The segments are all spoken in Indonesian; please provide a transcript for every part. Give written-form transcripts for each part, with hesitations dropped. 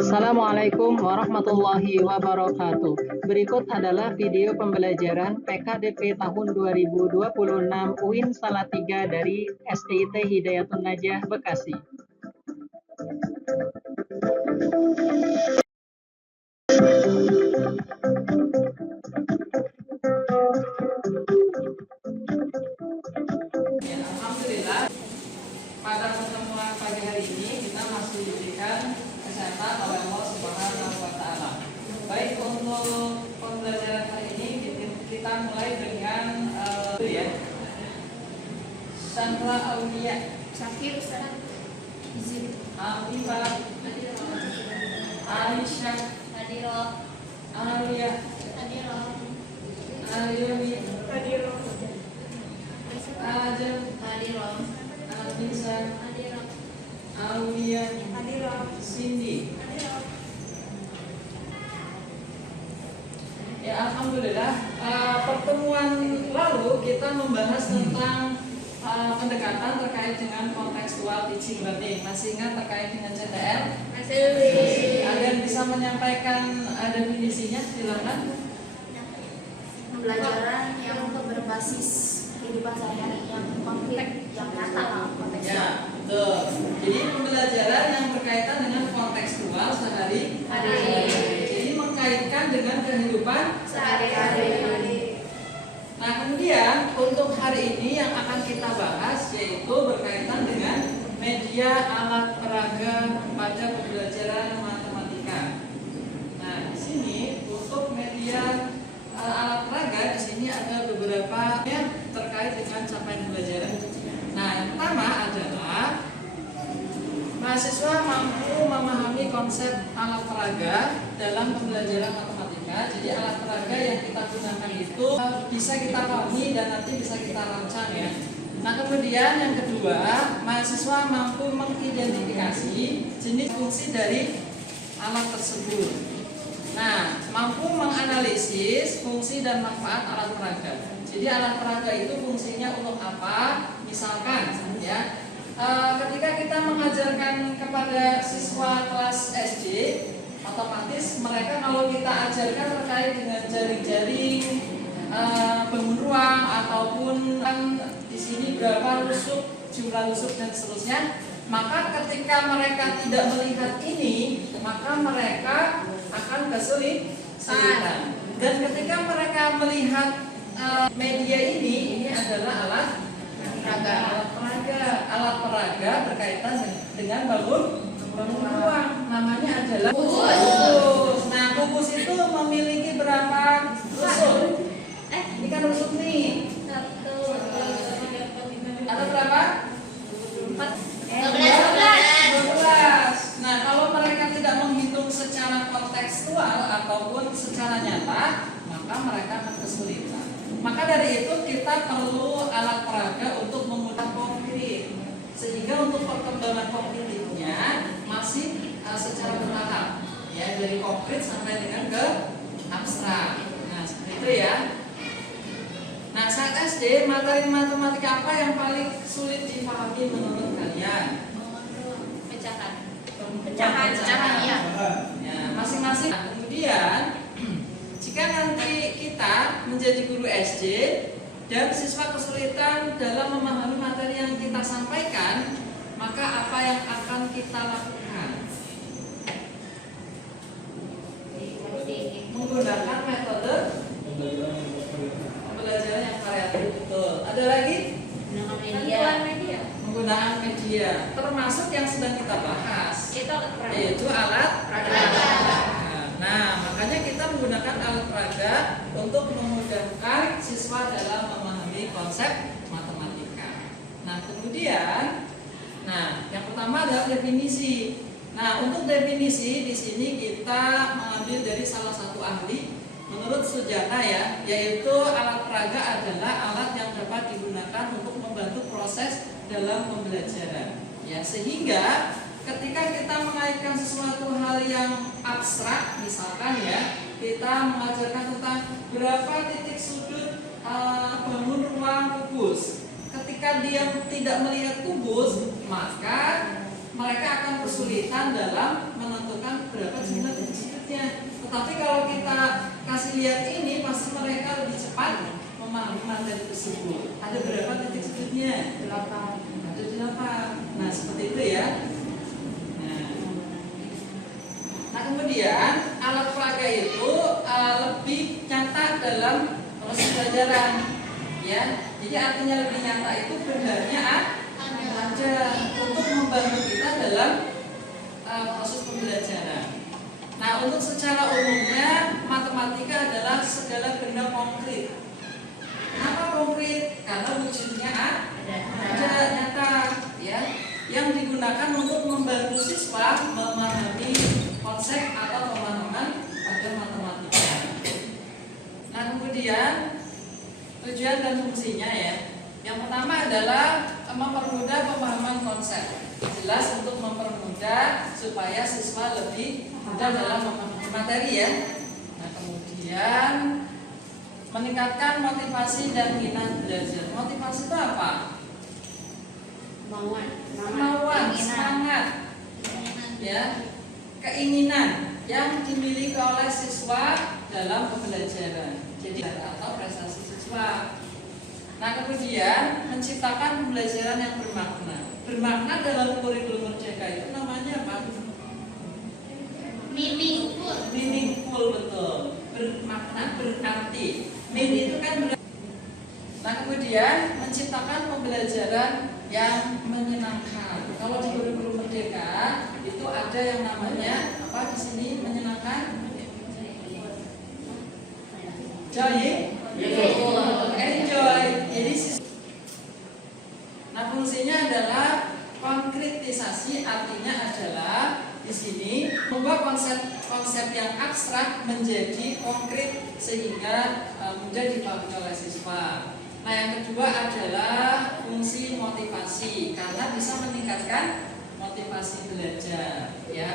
Assalamualaikum warahmatullahi wabarakatuh. Berikut adalah video pembelajaran PKDP tahun 2026 UIN Salatiga dari STIT Hidayatun Najah Bekasi. Ya, alhamdulillah pada pertemuan pagi hari ini kita masih diberikan kesehatan oleh Allah Subhanahu wa taala. Baik, untuk pembelajaran hari ini kita mulai dengan Sandra Aulia, Syakir Ustaz izin Afifah, Aisyah, Hadiroh Alia, Hadiroh Ayumi, Hadiroh Ajam, Hadiroh Anissa, Hadiroh Aulia, Hadiroh Cindy. Hadiroh. Ya, alhamdulillah. Pertemuan lalu kita membahas tentang pendekatan terkait dengan kontekstual teaching learning. Masih ingat terkait dengan CTL? Ada yang bisa menyampaikan definisinya? Silakan. Pembelajaran yang berbasis kehidupan sehari-hari yang konkret, yang nyata, konteksnya. Ya, betul. Jadi pembelajaran yang berkaitan dengan kontekstual sehari-hari. Jadi mengkaitkan dengan kehidupan Sehari-hari. Nah, kemudian untuk hari ini yang akan kita bahas yaitu berkaitan dengan media alat peraga pada pembelajaran matematika. Nah, di sini untuk media alat peraga di sini ada beberapa yang terkait dengan capaian pembelajaran. Nah, yang pertama adalah mahasiswa mampu memahami konsep alat peraga dalam pembelajaran matematika. Jadi alat peraga yang kita gunakan itu bisa kita pahami dan nanti bisa kita rancang ya. Nah, kemudian yang kedua, mahasiswa mampu mengidentifikasi jenis fungsi dari alat tersebut. Nah, mampu menganalisis fungsi dan manfaat alat peraga. Jadi alat peraga itu fungsinya untuk apa? Misalkan ya, ketika kita mengajarkan kepada siswa kelas SD, otomatis mereka kalau kita ajarkan terkait dengan jaring-jaring, bangun ruang ataupun di sini berapa lusuk, jumlah lusuk dan seterusnya, maka ketika mereka tidak melihat ini, maka mereka akan kesulitan. Dan ketika mereka melihat media ini adalah alat peraga berkaitan dengan bangun ruang. Namanya adalah kubus. Nah, kubus itu memiliki berapa lusuk? Ini kan lusuk nih. Ada berapa? 12. Nah, kalau mereka tidak menghitung secara kontekstual ataupun secara nyata, maka mereka akan kesulitan. Maka dari itu kita perlu alat peraga untuk memudahkan konkret. Sehingga untuk perkembangan konkretnya masih secara bertahap, ya, dari konkret sampai dengan ke abstrak. Nah, seperti itu ya. Nah, saat SD materi matematika apa yang paling sulit dipahami menurut kalian? Pecahan ya. Ya, masing-masing. Nah, kemudian jika nanti kita menjadi guru SD dan siswa kesulitan dalam memahami materi yang kita sampaikan, maka apa yang akan kita lakukan? Menggunakan metode pembelajaran yang variatif, betul. Ada lagi? Menggunakan media, termasuk yang sedang kita bahas, yaitu alat peraga. Nah, makanya kita menggunakan alat peraga untuk memudahkan siswa dalam memahami konsep matematika. Nah, kemudian, yang pertama adalah definisi. Nah, untuk definisi di sini kita mengambil dari salah satu ahli menurut Sujana ya, yaitu alat peraga adalah alat yang dapat digunakan untuk membantu proses dalam pembelajaran. Ya, sehingga ketika kita mengaitkan sesuatu hal yang abstrak, misalkan ya, kita mengajarkan tentang berapa titik sudut bangun ruang kubus. Ketika dia tidak melihat kubus, maka mereka akan kesulitan dalam menentukan berapa jumlah titik sudutnya. Tetapi kalau kita kasih lihat ini, pasti mereka lebih cepat memahami materi tersebut. Ada berapa titik sudutnya? 8. Ada 8. Nah, seperti itu ya. Nah, kemudian alat peraga itu lebih nyata dalam proses pembelajaran, ya. Jadi artinya lebih nyata itu benarnya ada untuk membantu kita dalam proses pembelajaran. Nah, untuk secara umumnya matematika adalah segala benda konkret. Kenapa konkret? Karena wujudnya ada nyata, ya, yang digunakan untuk membantu siswa memahami konsep atau pemahaman pada matematika. Nah, kemudian tujuan dan fungsinya ya. Yang pertama adalah mempermudah pemahaman konsep. Jelas untuk mempermudah supaya siswa lebih mudah dalam memahami materi ya. Nah, kemudian meningkatkan motivasi dan minat belajar. Motivasi itu apa? Kemauan, semangat, ya, keinginan yang dimiliki oleh siswa dalam pembelajaran. Jadi atau prestasi siswa. Nah, kemudian menciptakan pembelajaran yang bermakna. Bermakna dalam kurikulum Merdeka itu namanya apa? Meaningful, betul. Bermakna, berarti. Mean itu kan berarti. Nah, kemudian menciptakan pembelajaran yang menyenangkan. Kalau di kurikulum Merdeka itu ada yang namanya apa di sini menyenangkan? Enjoy. Jadi nah, fungsinya adalah konkretisasi, artinya adalah di sini membuat konsep yang abstrak menjadi konkret sehingga mudah dipahami oleh siswa. Nah, yang kedua adalah fungsi motivasi karena bisa meningkatkan motivasi belajar, ya.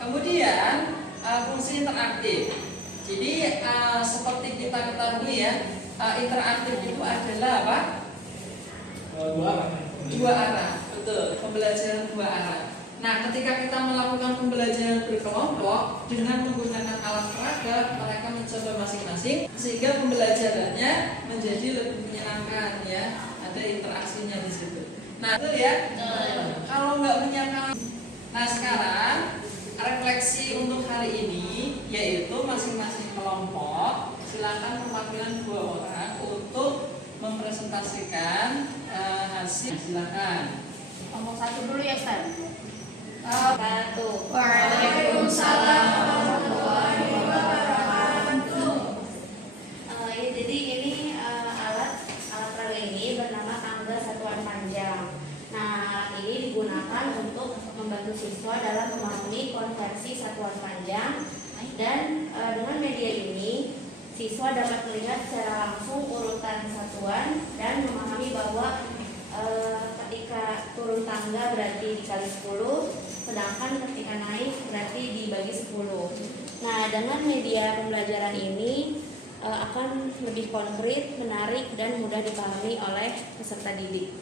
Kemudian fungsi interaktif. Jadi seperti kita ketahui ya, interaktif itu adalah apa? Dua arah, betul. Pembelajaran dua arah. Nah, ketika kita melakukan pembelajaran berkelompok dengan menggunakan alat peraga, mereka mencoba masing-masing sehingga pembelajarannya menjadi lebih menyenangkan, ya. Ada interaksinya di situ. Nah, itu ya. Kalau nggak menyenangkan. Nah, sekarang refleksi untuk hari ini yaitu masing-masing kelompok silakan perwakilan 2 orang untuk mempresentasikan hasil. Silakan. Kelompok 1 dulu ya, Ustaz. Waalaikumsalam warahmatullahi wabarakatuh. Jadi ini alat peraga ini bernama tangga satuan panjang. Nah, ini digunakan untuk membantu siswa dalam memahami konversi satuan panjang, dan dengan media ini siswa dapat melihat secara langsung urutan satuan dan memahami bahwa ketika turun tangga berarti dikali 10, sedangkan ketika naik berarti dibagi 10. Nah, dengan media pembelajaran ini akan lebih konkret, menarik, dan mudah dipahami oleh peserta didik.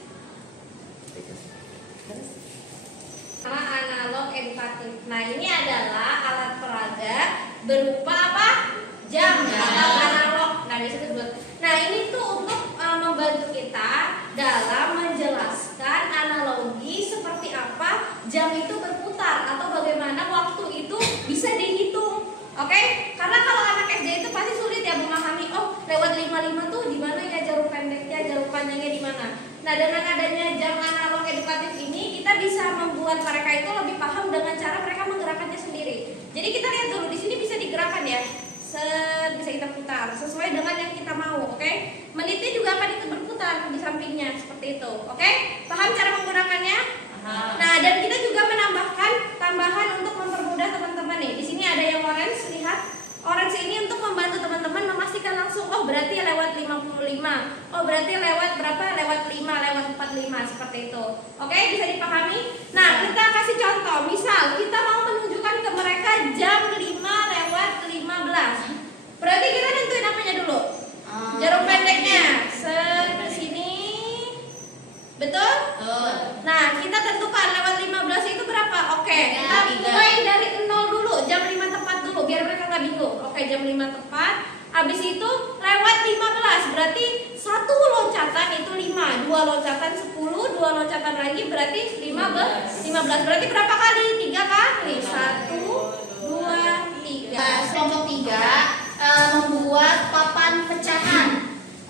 Sama analog edukatif. Nah, ini adalah alat peraga berupa apa? Jam atau analog. Nah, disebut. Nah, ini tuh untuk membantu kita dalam menjelaskan analogi seperti apa jam itu berputar atau bagaimana waktu itu bisa dihitung. Oke? Karena kalau anak SD itu pasti sulit ya memahami, oh, lewat 55 tuh di mana ya jarum pendeknya, jarum panjangnya di mana. Nah, dengan adanya jam analog edukatif ini kita bisa membuat mereka itu lebih paham dengan cara mereka menggerakkannya sendiri. Jadi kita lihat dulu di sini bisa digerakkan ya. Bisa kita putar sesuai dengan yang kita mau, oke? Menitnya juga akan ikut berputar di sampingnya seperti itu, oke? Paham cara menggunakannya? Nah, dan kita juga menambahkan tambahan untuk mempermudah teman-teman nih. Di sini ada yang orange, lihat. Orange ini untuk membantu teman-teman memastikan langsung, oh berarti lewat 55. Oh berarti lewat berapa? Lewat 5, lewat 45 seperti itu. Oke, bisa dipahami? Nah, kita kasih contoh. Misal kita mau menunjukkan ke mereka jam 5 lewat 15. Berarti kita nentuin apanya dulu? Jarum pendeknya. Di sini. Betul? Nah, kita tentukan lewat 15 itu 5 tepat. Habis itu lewat 15, berarti 1 loncatan itu 5, 2 loncatan 10, 2 loncatan lagi berarti 15. Berarti berapa kali? 3 kali. 1, 2, 3. Kelompok 3 membuat papan pecahan.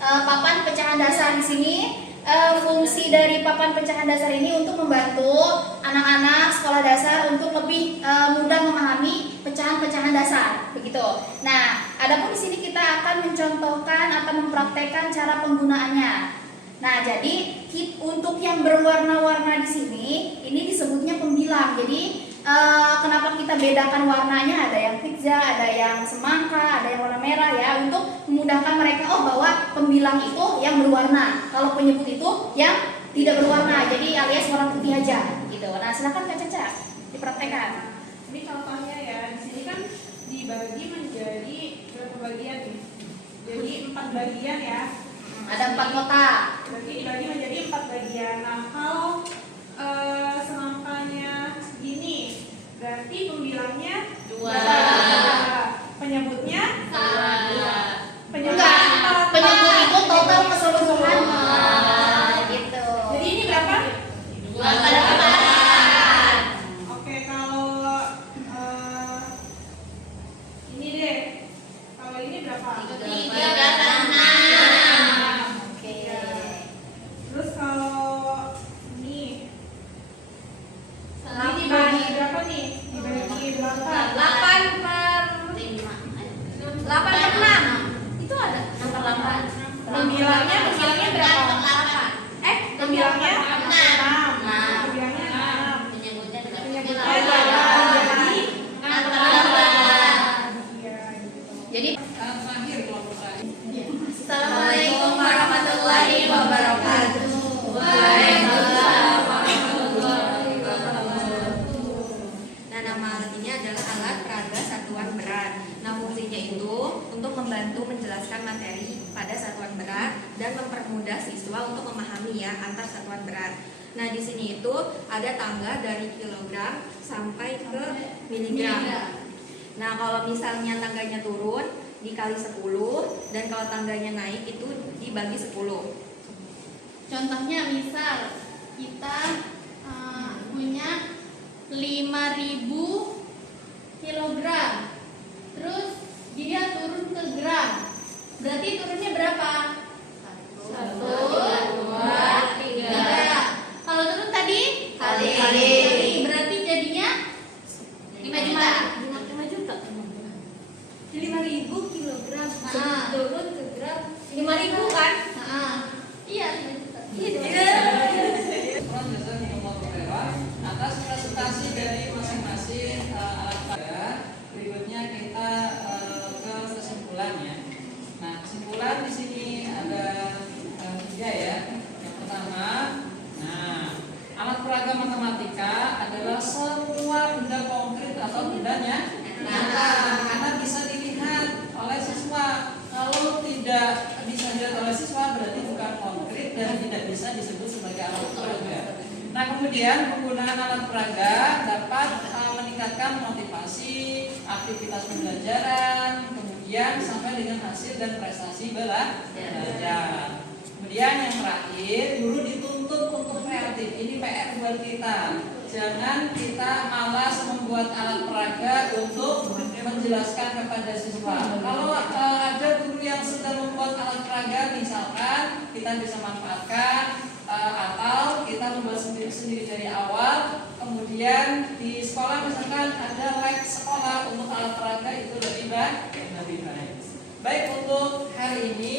Papan pecahan dasar di sini, fungsi dari papan pecahan dasar ini untuk membantu anak-anak sekolah dasar untuk lebih mudah memahami pecahan-pecahan dasar, begitu. Nah, adapun di sini kita akan mencontohkan atau mempraktekkan cara penggunaannya. Nah, jadi untuk yang berwarna-warna di sini, ini disebutnya pembilang. Jadi kenapa kita bedakan warnanya? Ada yang pizza, ada yang semangka, ada yang warna merah ya, untuk memudahkan mereka bahwa pembilang itu yang berwarna, kalau penyebut itu yang tidak berwarna, jadi alias warna putih aja gitu. Nah, silakan Kak Caca dipraktekkan. Ini contohnya ya, di sini kan dibagi menjadi berapa bagian nih? Jadi 4 bagian ya. Ada 4 kotak. Berarti dibagi menjadi 4 bagian. Nah, kalau semangkanya gini, berarti pembilangnya 2. Penyebutnya Enggak, penyebut itu total keseluruhan. Gitu. Jadi ini berapa? 2 pada 4. Oke, kalau ini deh. Kalau ini berapa? 3 pada 6. Oke. Terus kalau ini Delapan. dibagi berapa nih? Dibagi berapa? 8 per 6. Itu ada 6 per 8. Pembilangnya berapa? 8. Pembilangnya 6. 6. Pembilangnya 6. Penyebutnya Penyebutnya 8. 8. 6 per 8. Iya, gitu. Jadi Terakhir kelompok terakhir. Assalamualaikum warahmatullahi wabarakatuh. Waalaikumsalam warahmatullahi wabarakatuh. Nah, nama alat ini adalah alat peraga satuan berat. Nah, fungsinya itu untuk membantu menjelaskan materi pada satuan berat dan mempermudah siswa untuk memahami ya antar satuan berat. Nah, di sini itu ada tangga dari kilogram sampai ke miligram. Nah, kalau misalnya tangganya turun dikali 10 dan kalau tangganya naik itu dibagi 10. Contohnya misal kita punya 5.000 kilogram, terus dia turun ke gram, berarti turunnya berapa? 1, 2, 3. Kalau turun tadi Kali. berarti jadinya 5 juta. 5 juta. 5.000 kilogram Ah. turun ke gram 5.000 kan? Iya 5 juta. Atas presentasi dari masing-masing alat peraga, berikutnya kita ke kesimpulan ya. Nah, kesimpulan di sini ada 3 ya. Yang pertama, alat peraga matematika adalah semua benda konkret atau bendanya nyata, karena bisa dilihat oleh siswa. Kalau tidak bisa dilihat oleh siswa berarti bukan konkret dan tidak bisa disebut sebagai alat peraga. Nah, kemudian penggunaan alat peraga dapat meningkatkan motivasi, aktivitas pembelajaran, kemudian sampai dengan hasil dan prestasi belajar. Kemudian yang terakhir, guru dituntut untuk kreatif. Ini PR buat kita. Jangan kita malas membuat alat peraga untuk menjelaskan kepada siswa. Kalau ada guru yang sedang membuat alat peraga, misalkan kita bisa manfaatkan atau kita membuat sendiri dari awal. Kemudian di sekolah misalkan ada lab sekolah untuk alat peraga, itu lebih baik. Baik, untuk hari ini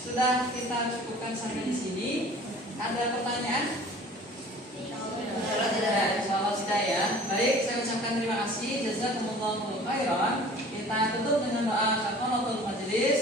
sudah kita cukupkan sampai di sini. Ada pertanyaan? Insyaallah tidak ya. Baik, saya ucapkan terima kasih. Jazakumullahu khairan. Kita tutup dengan doa kafaratul majelis.